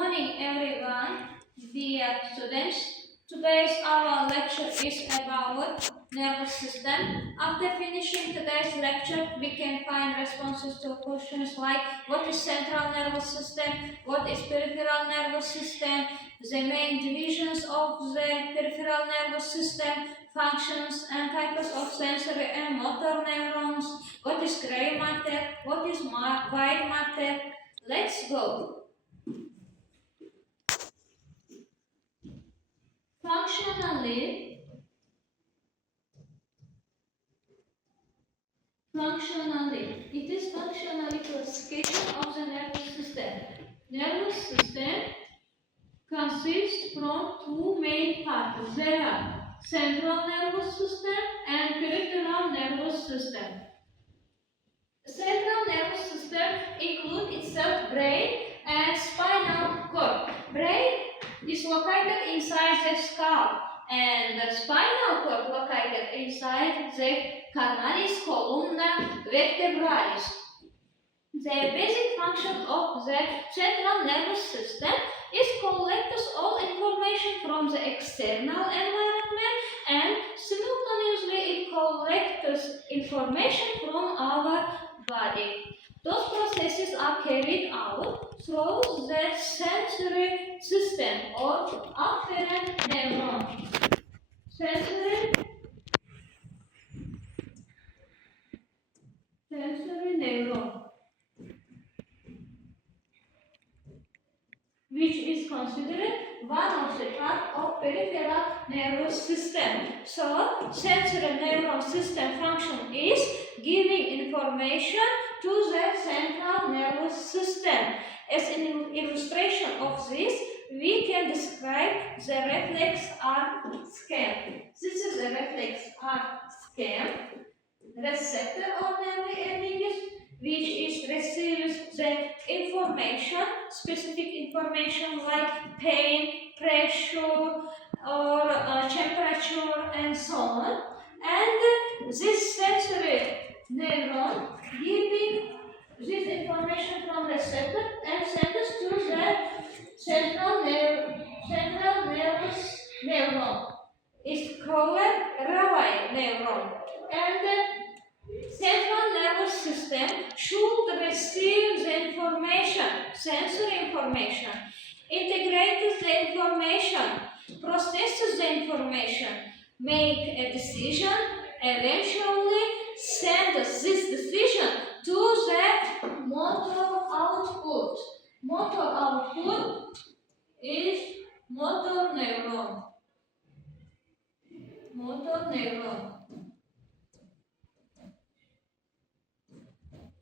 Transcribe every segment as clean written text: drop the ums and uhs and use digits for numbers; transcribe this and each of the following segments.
morning, everyone, dear students. Today's our lecture is about nervous system. After finishing today's lecture, we can find responses to questions like what is central nervous system, what is peripheral nervous system, the main divisions of the peripheral nervous system, functions and types of sensory and motor neurons, what is gray matter, what is white matter. Let's go. Functionally, it is functionally classification of the nervous system. Nervous system consists from two main parts. There are central nervous system and peripheral nervous system. Central nervous system includes itself brain and spinal cord. Brain is located inside the skull and the spinal cord located inside the canalis columna vertebralis. The basic function of the central nervous system is collects all information from the external environment and simultaneously it collects information from our body. Those processes are carried out through the sensory system or afferent neuron. Sensory neuron, which is considered one of the parts of peripheral nervous system. So, sensory neuron system function is giving information to the central nervous system. As an illustration of this, we can describe the reflex arc scheme. This is the reflex arc scheme. Receptor or memory images, which is receives the information, specific information like pain, pressure, or temperature, and so on. And this sensory neuron giving this information from receptor and sends to the central nervous neuron. It's called Ravai neuron. And central nervous system should receive the information, sensory information, integrates the information, processes the information, make a decision, eventually send this decision to the motor output. Motor output is motor neuron. Motor neuron.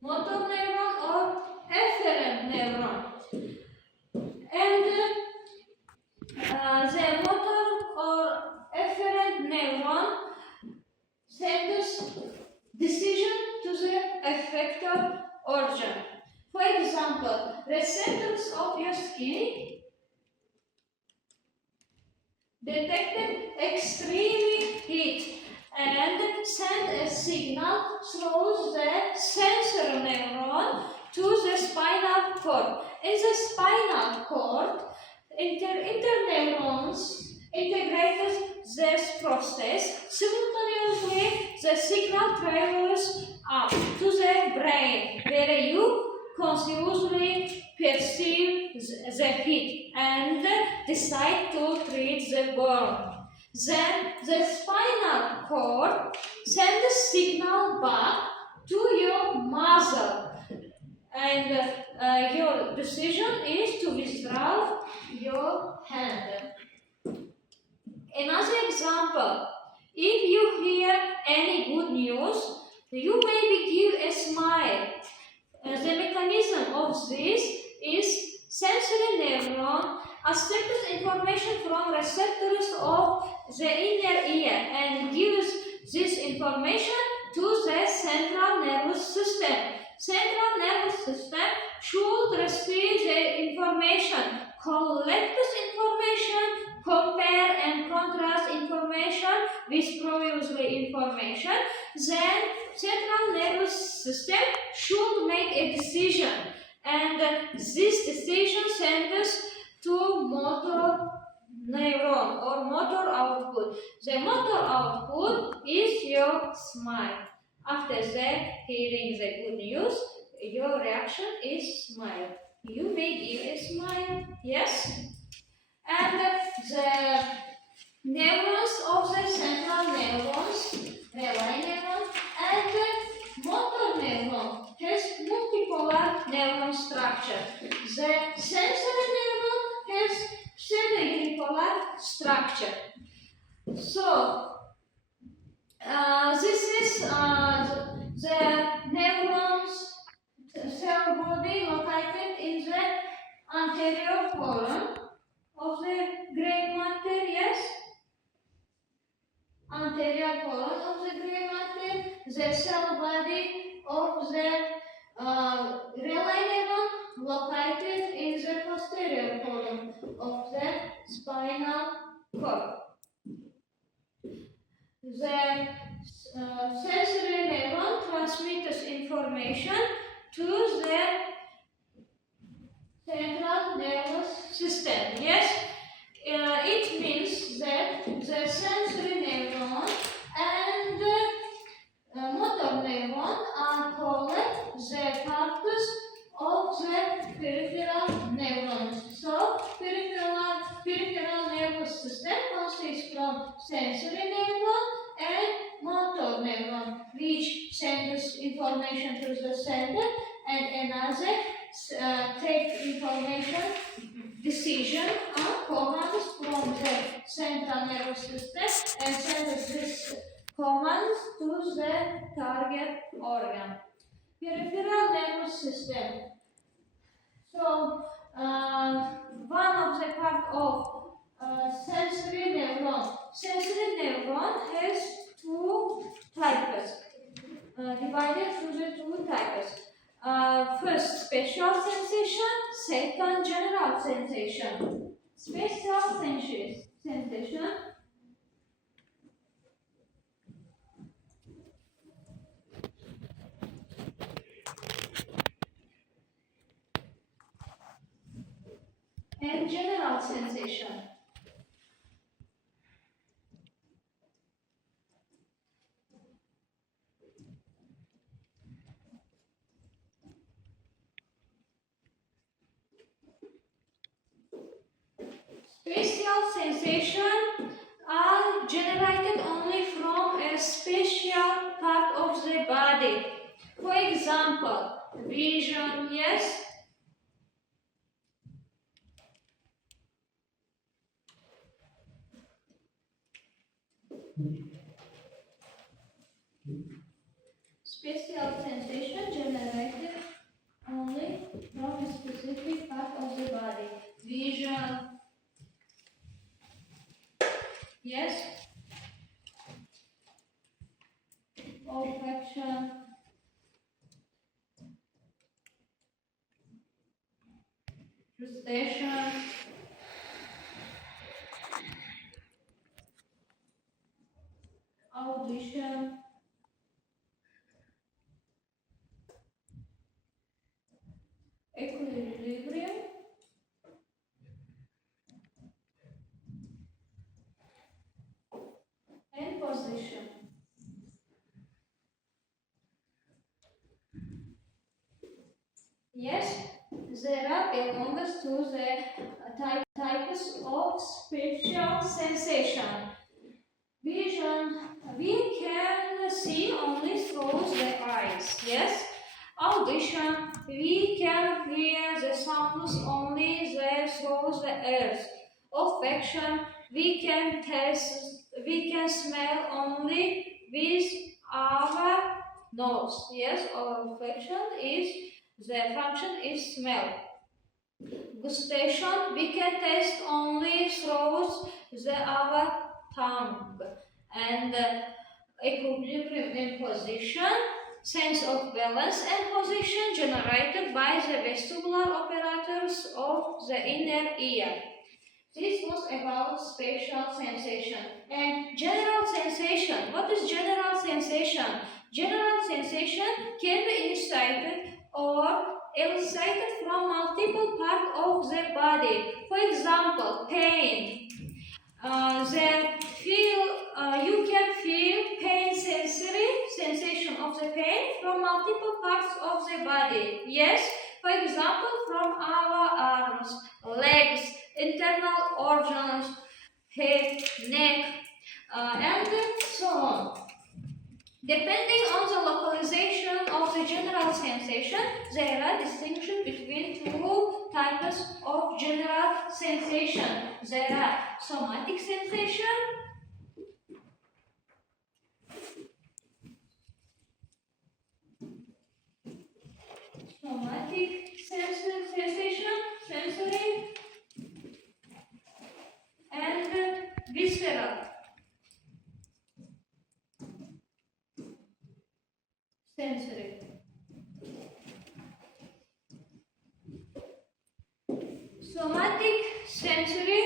Motor neuron or efferent neuron. And the motor or efferent neuron sends decision to the effector organ. For example, receptors of your skin detected extreme heat and send a signal through the sensory neuron to the spinal cord. In the spinal cord, interneurons integrate this process. Simultaneously, the signal travels up to the brain, where you consciously perceive the heat and decide to treat the burn. Then the spinal cord sends the signal back to your muscle, and your decision is to withdraw your hand. Another example, if you hear any good news, you maybe give a smile. The mechanism of this is sensory neuron accepts information from receptors of the inner ear and gives this information to the central nervous system. Central nervous system should receive the information, collect this information, compare and contrast information with previous information. Then central nervous system should make a decision, and this decision sends or motor output. The motor output is your smile. After that, hearing the good news, your reaction is smile. You may give a smile, yes? And the neurons of the central neurons, relay neuron, and the motor neuron has multipolar neuron structure. The sensory neuron has pseudo-unipolar structure. So, this is the neurons cell body located in the anterior column of the gray matter, yes? Anterior column of the gray matter, the cell body of the relay neuron located in the posterior column of the spinal cord. The sensory neuron transmits information to the central nervous system. Yes, it means that the sensory neuron and the motor neuron are called the parts of the peripheral neurons. So, peripheral nervous system consists from sensory neuron and motor neuron, which sends information to the center, and another take information, decision, and commands from the central nervous system and sends this commands to the target organ. Peripheral nervous system. So, one of the part of sensory neuron. Sensory neuron has two types, divided into the two types. First, special sensation. Second, general sensation. Special sensation. And general sensation. Special sensations are generated only from a special part of the body. For example, vision, yes? Special sensation generated only from a specific part of the body. Vision, yes? Olfaction, gustation, audition, equilibrium, and position. Yes, there are belongs to the types of special sensation. Vision, we can see only through the eyes, yes? Audition, we can hear the sounds only through the ears. Olfaction, we can taste, we can smell only with our nose, yes? Olfaction is, the function is smell. Gustation, we can taste only through our tongue. And equilibrium and position, sense of balance and position generated by the vestibular operators of the inner ear. This was about spatial sensation. And general sensation. What is general sensation? General sensation can be initiated or elicited from multiple parts of the body. For example, pain. You can feel pain sensation of the pain from multiple parts of the body. Yes, for example, from our arms, legs, internal organs, head, neck, and so on. Depending on the localization of the general sensation, there are distinctions between two types of general sensation. There are somatic sensation, sensory, and visceral sensory. Somatic sensory.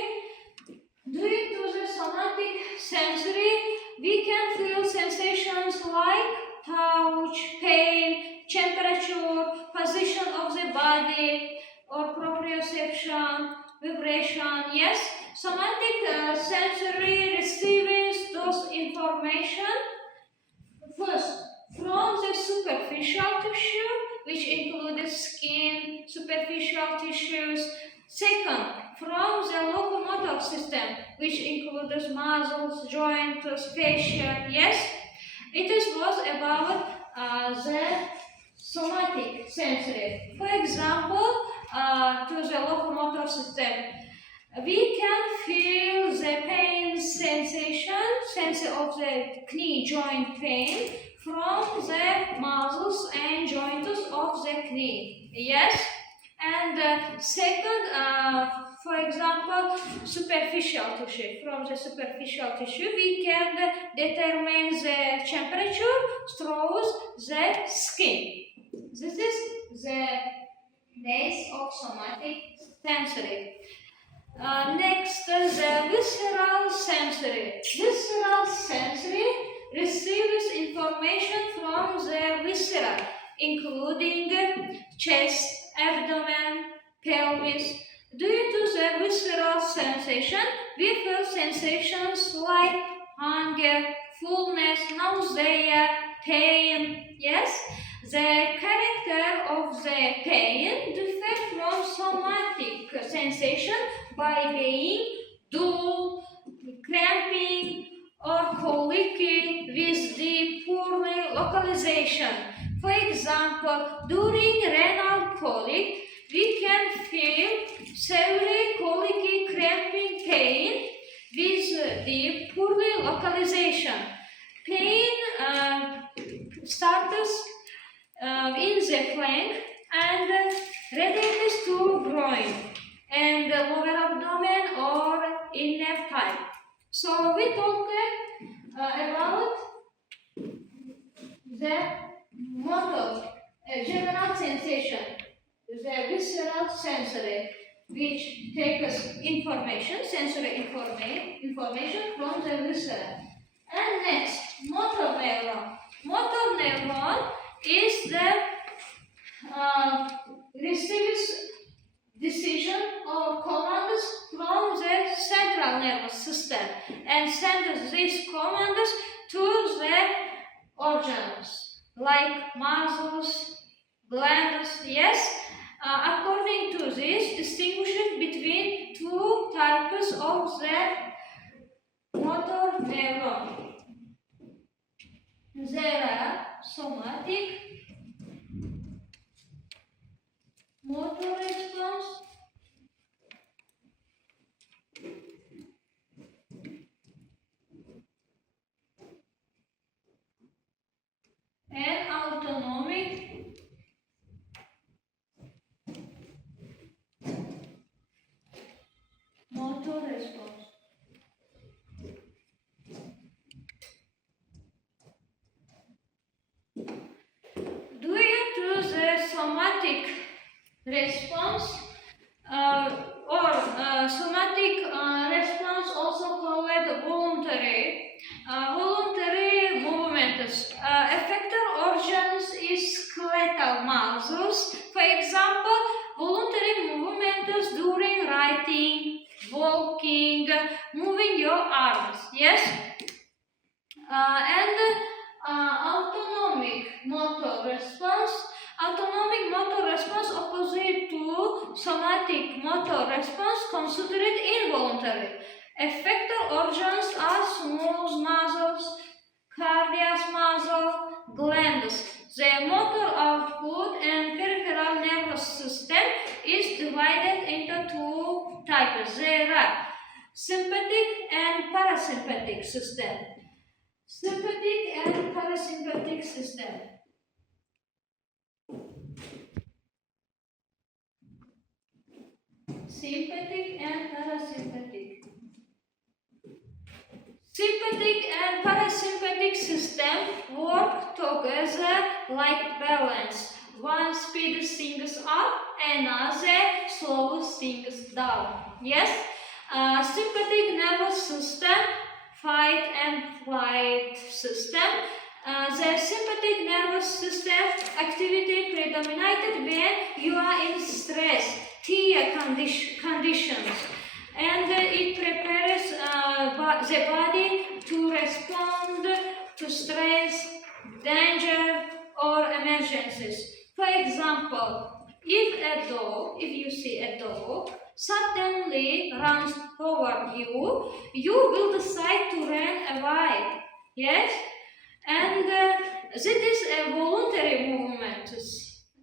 Due to the somatic sensory, we can feel sensations like touch, pain, temperature, position of the body, or proprioception, vibration. Yes, somatic sensory receives those information first from the superficial tissue, which includes skin, superficial tissues. Second, from the locomotor system, which includes muscles, joints, fascia. Yes, was about the somatic sensory. For example, to the locomotor system, we can feel the pain sensation, sense of the knee joint pain from the muscles and joints of the knee. Yes? And second, for example, superficial tissue. From the superficial tissue, we can determine the temperature through the skin. This is the base of somatic sensory. Next, the visceral sensory. Visceral sensory receives information from the viscera, including chest, abdomen, pelvis. Due to the visceral sensation, we feel sensations like hunger, fullness, nausea, pain. Yes, the character of the pain differs from somatic sensation by being dull, cramping, or colicky with the poorly localization. For example, during renal colic, we can feel severe colicky cramping pain with the poorly localization. Pain starts in the flank and radiates to groin and lower abdomen or inner thigh. So we talk about the motor, general sensation, the visceral sensory, which takes information, sensory information from the viscera. And next, motor neuron. Motor neuron is the receives decision or commands from the central nervous system and sends these commands to the organs like muscles, glands. Yes, according to this, distinguishing between two types of the motor neuron. There are somatic motor response and autonomic motor response. Due to the somatic response somatic response, also called voluntary movements. Effector organs is skeletal muscles. For example, voluntary movements during writing, walking, moving your arms. Yes? Autonomic motor response. Autonomic motor response opposite to somatic motor response considered involuntary. Effector organs are smooth muscles, cardiac muscle, glands. The motor output and peripheral nervous system is divided into two types. There are sympathetic and parasympathetic system. Sympathetic and parasympathetic system. Sympathetic and parasympathetic. Sympathetic and parasympathetic system work together like balance. One speeds things up, another slows things down. Yes? Sympathetic nervous system, fight and flight system. The sympathetic nervous system activity predominated when you are in stress, fear conditions, and it prepares the body to respond to stress, danger, or emergencies. For example, if you see a dog suddenly runs toward you, you will decide to run away. Yes? And that is a voluntary movement.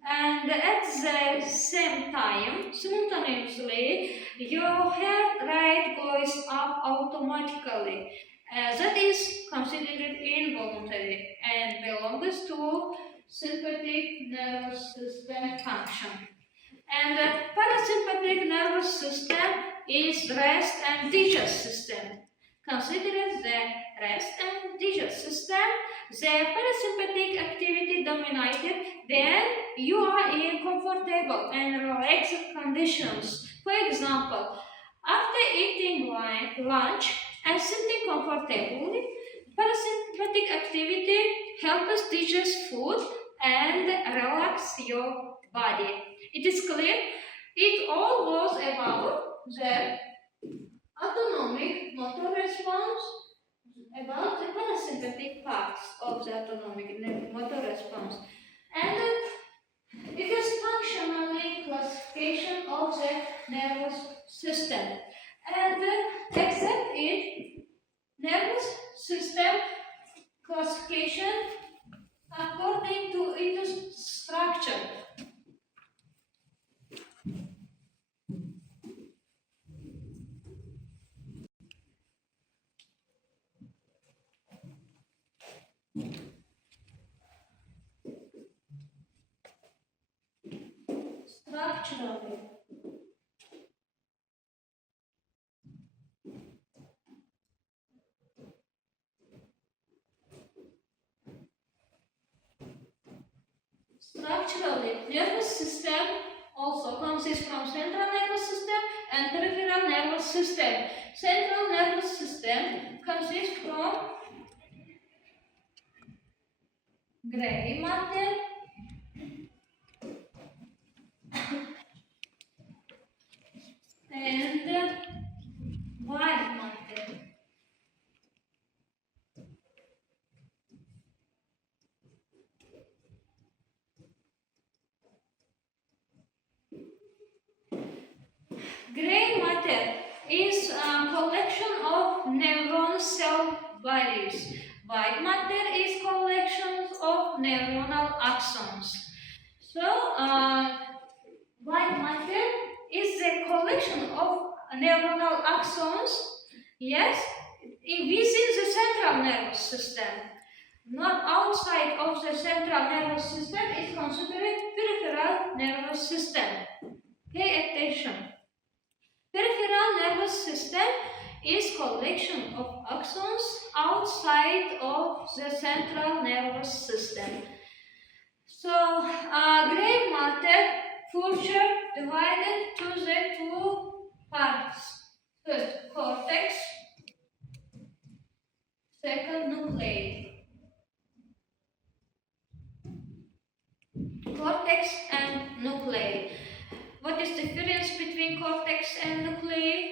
And at the same time, simultaneously, your heart rate goes up automatically. That is considered involuntary and belongs to sympathetic nervous system function. And the parasympathetic nervous system is rest and digest system. Consider the rest and digest system. The parasympathetic activity dominated when you are in comfortable and relaxed conditions. For example, after eating lunch and sitting comfortably, parasympathetic activity helps digest food and relax your body. It is clear it all was about the autonomic motor response, about the parasympathetic parts of the autonomic motor response, and it is functionally classification of the nervous system. And except it, nervous system classification according to its structure. Structurally. Structurally, nervous system also consists from central nervous system and peripheral nervous system. Central nervous system consists from gray matter and white matter. Gray matter is a collection of neuron cell bodies. White matter is collections of neuronal axons. So, white matter is a collection of neuronal axons, yes, within the central nervous system. Not outside of the central nervous system is considered peripheral nervous system. Pay attention. Peripheral nervous system is collection of axons outside of the central nervous system. So, gray matter further divided to the two parts. First, cortex. Second, nuclei. Cortex and nuclei. What is the difference between cortex and nuclei?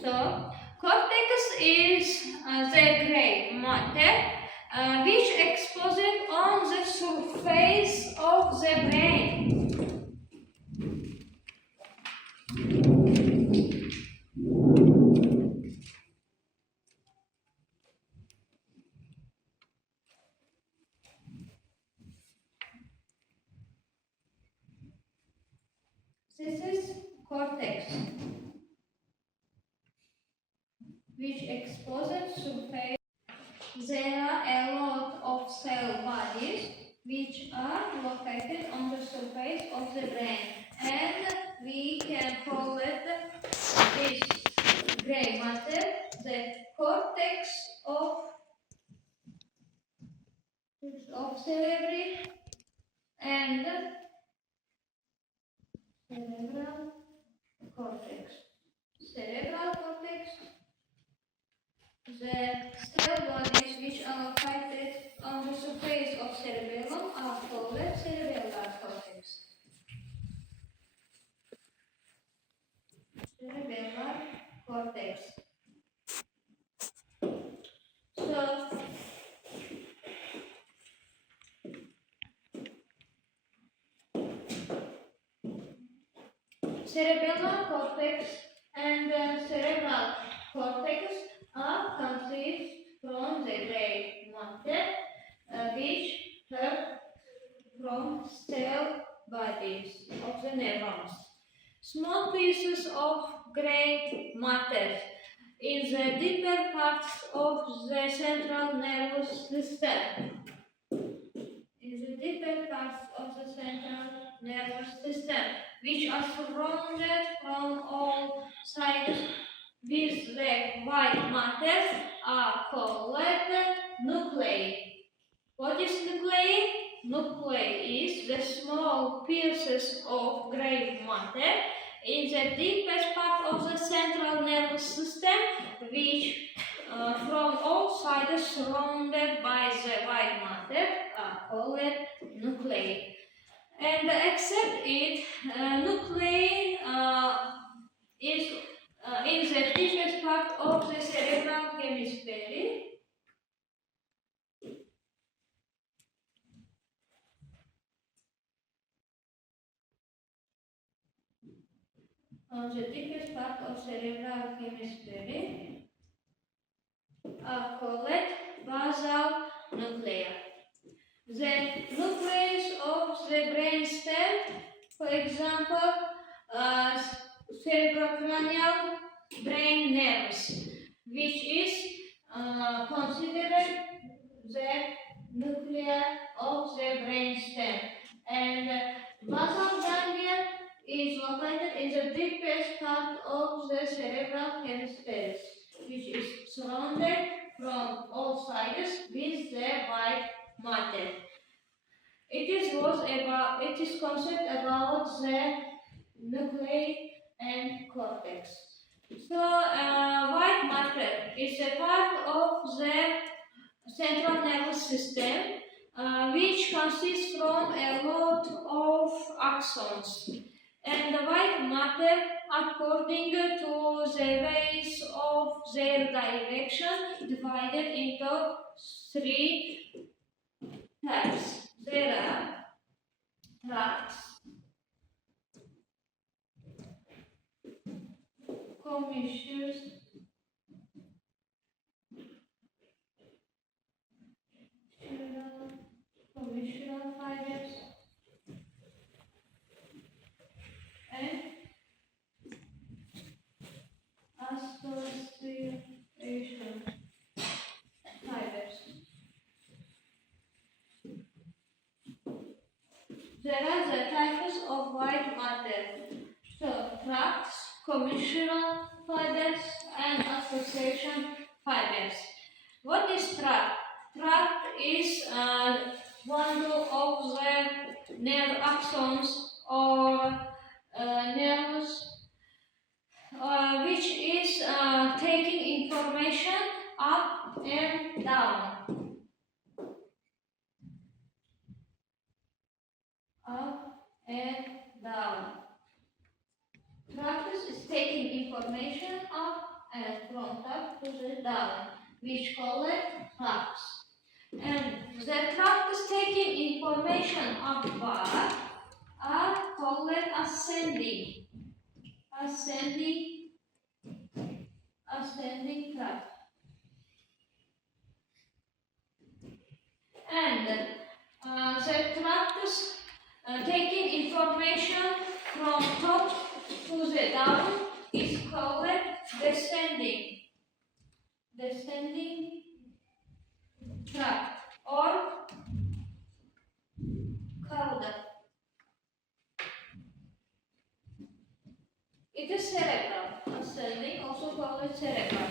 So, Cortex is the gray matter which exposed on the surface of the brain. This is cortex which exposed surface. There are a lot of cell bodies which are located on the surface of the brain, and we can call it this gray matter the cortex of cerebri and cerebral cortex. Cerebral cortex, the cell bodies which are located on the surface of cerebellum are called cerebellar cortex. Cerebellar cortex. So, cerebellar cortex and cerebral cortex are conceived from the gray matter which have from cell bodies of the neurons. Small pieces of gray matter in the deeper parts of the central nervous system. In the deeper parts of the central nervous system, which are surrounded from all sides with the white matter, are called nuclei. What is nuclei? Nuclei is the small pieces of gray matter in the deepest part of the central nervous system, which from all sides surrounded by the white matter are called nuclei. And except it, nuclei is in the deepest part of the cerebral hemisphere. On the deepest part of cerebral hemisphere are called basal nuclei. The nucleus of the brain stem, for example, cerebrocranial brain nerves, which is considered the nucleus of the brain stem, and basal ganglia is located in the deepest part of the cerebral hemisphere, which is surrounded from all sides with the white matter. It is concept about the nuclei and cortex. So, white matter is a part of the central nervous system, which consists from a lot of axons. And the white matter, according to the ways of their direction, divided into three types. There are tracts, commissural fibers, and association fibers. There are the types of white matter. So, tracts, commissural fibers, and association fibers. What is tract? Tract is bundle of the nerve axons or nerves which is taking information up and down. Up and down. Practice is taking information up and from top to the down, which collect tracts. And the tracts taking information upward are called ascending tract. And the tracts taking information from top to the down is called descending tract or cauda. It is cerebral, ascending, also called cerebral.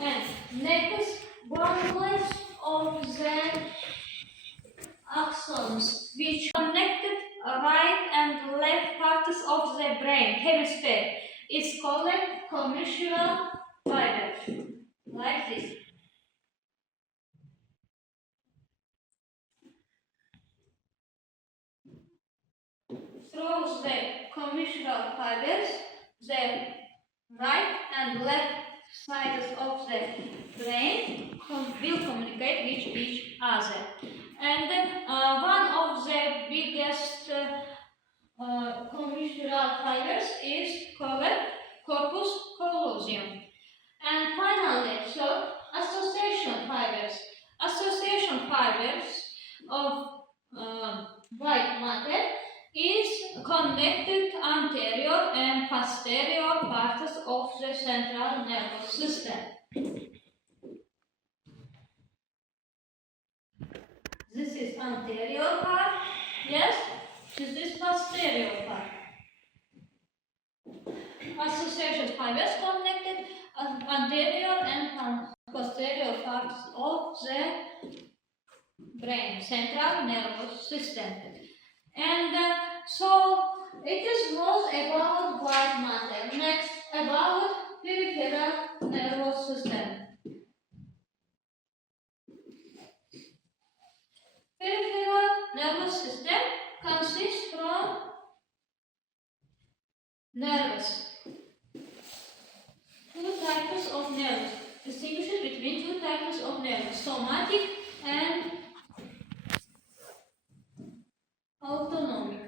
And next, bundles of the axons, which connected right and left parts of the brain hemisphere, is called commissural fibers, like this. Through the commissural fibers, the right and left sides of the brain will communicate with each other. And one of the biggest commissural fibers is called corpus callosum. And finally, so association fibers. Association fibers of white matter is connected anterior and posterior parts of the central nervous system. This is anterior part, yes, this is posterior part. Association fibers connected anterior and posterior parts of the brain, central nervous system. And so it was about white matter. Next, about peripheral nervous system. Peripheral nervous system consists from nerves. Two types of nerves. Distinguishes between two types of nerves: somatic and autonomic.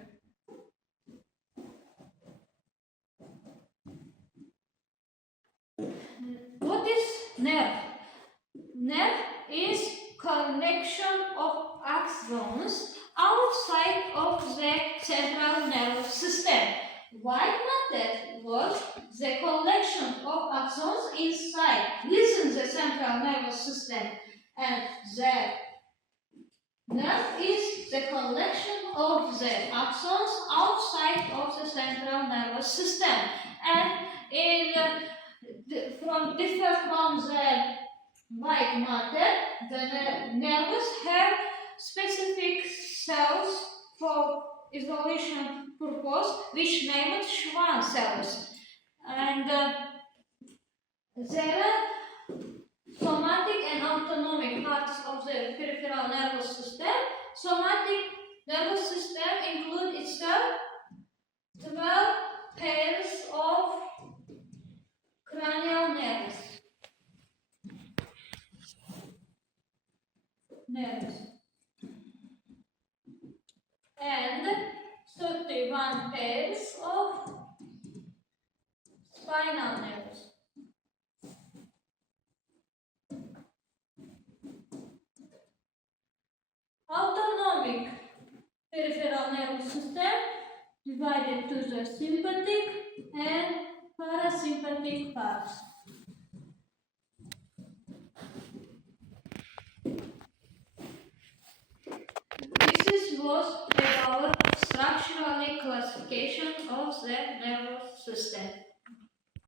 What is nerve? Nerve is connection of axons outside of the central nervous system. White matter was the collection of axons inside, within the central nervous system, and the nerve is the collection of the axons outside of the central nervous system, and from the white matter, the nerves have specific cells for isolation purpose, which named Schwann cells, and there are somatic and autonomic parts of the peripheral nervous system. Somatic nervous system include itself 12 pairs of cranial nerves. And 31 pairs of spinal nerves. Autonomic peripheral nervous system divided to the sympathetic and parasympathetic parts. This was about structural classification of the nervous system.